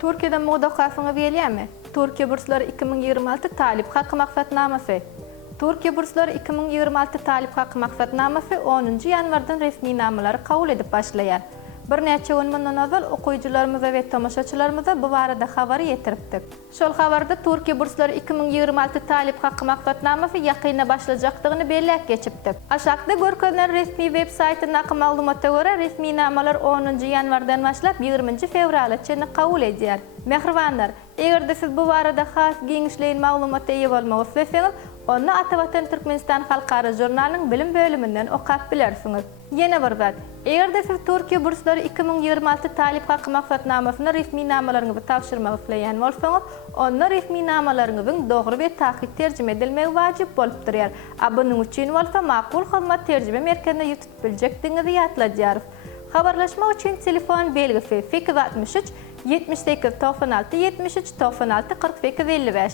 Türkiye'de moda kafını veriyemi? Türkiye bursları 2026 talip hakkı makfatnaması. Türkiye bursları 2026 talip hakkı makfatnaması 10. yanvardan resmi namaları kabul edip başlayar. Bir neçe gün bundan avval okuyucularımıza ve tamaşaçılarımıza bu barada xabarı yetiripdik. Şol xabarda Türkiye bursları 2026 talip hakkı makfatnaması yakında başlayacaktığını belirleyip geçipdik. Aşağıda görkenen resmi web saytındaki malumata göre resmi namalar 10. yanvardan başlap 20. fevral'açını kabul ediyor. Mehribanlar, eğer de siz bu barada xas genişleyin malumata iyi olmak isterseniz, onu Atavatan Türkmenistan Halkara Jurnalının bilim bölümünden okuyup bilirsiniz. Yine bir bat, eğer de siz Türkiye bursları 2026 talip hakkı makfatnamasına resmi namalarını tavşırmak isteyen olsanız, onu resmi namalarınızın doğru ve takip tercüme edilmeyi vacip bolup duruyor. Bunun için olsa makul hizmet tercüme merkezine YouTube bilecektiğinizi yatlayacağız. Haberleşme için telefon belgisi 863 78 96 73 96 48 55.